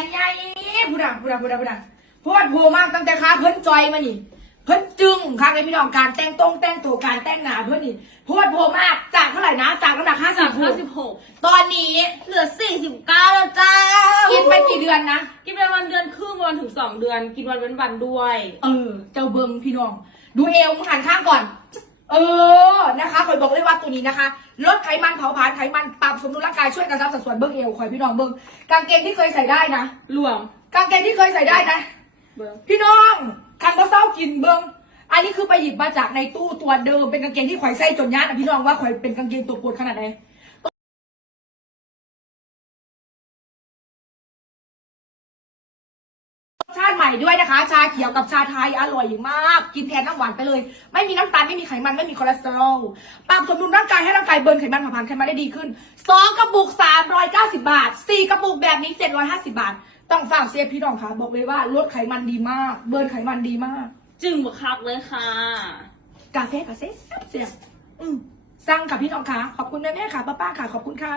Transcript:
งใหญ่ผู้ดังผู้ดังผู้ดังผู้ดังโพดโพมากตั้งแต่ขาเพิ่นจอยมานี่ เพิ่นจึงค่ะในพี่น้องการแต่งตรงแต่งตัวการแต่งหน้าเพิ่นนี่โพดโพมากจากเท่าไหร่นะจากน้ำหนักห้าสิจาบกห้าสิบหกตอนนี้เหลือสี่สิบเก้าแล้วจ้ากินไปกี่เดือนนะ กินไปวันเดือนครึ่งวันถึงสองเดือน กินวันเว้นวันด้วย เออ เจ้าเบิงพี่น้อง ดูเอวมึงหันข้างก่อน เออ นะคะคอยบอกเลยว่าตัวนี้นะคะ ลดไขมันเผาผลาญไขมันปรับสมดุลร่างกายช่วยกระชับสัดส่วนเบิ้งเอวคอยพี่น้องเบิ้งกางเกงที่เคยใส่ได้นะรวมกางเกงที่เคยใส่ได้นะ เบิ้งพี่น้องคันบ่เศร้ากินเบิ้งอันนี้คือไปหยิบมาจากในตู้ตัวเดิมเป็นกางเกงที่ข่อยใส่จนยัดอะพี่น้องว่าข่อยเป็นกางเกงตัวปวดขนาดไหน ด้วยนะคะ ชาเขียวกับชาไทยอร่อยมาก กินแทนน้ำหวานไปเลย ไม่มีน้ำตาลไม่มีไขมันไม่มีคอเลสเตอรอลปรับสมดุลร่างกายให้ร่างกายเบิร์นไขมันเผาผลาญไขมันได้ดีขึ้นสองกระปุกสามร้อยเก้าสิบาทสี่กระปุกแบบนี้เจ็ดร้อยห้าสิบาท ต้องฝากเซฟพี่น้องค่ะบอกเลยว่าลดไขมันดีมาก เบิร์นไขมันดีมาก จึงบักคักเลยค่ะ กาแฟกาเซ่เสียงอืมสั่งค่ะพี่น้องค่ะขอบคุณแม่แม่ๆค่ะป้าป้าๆค่ะขอบคุณค่ะ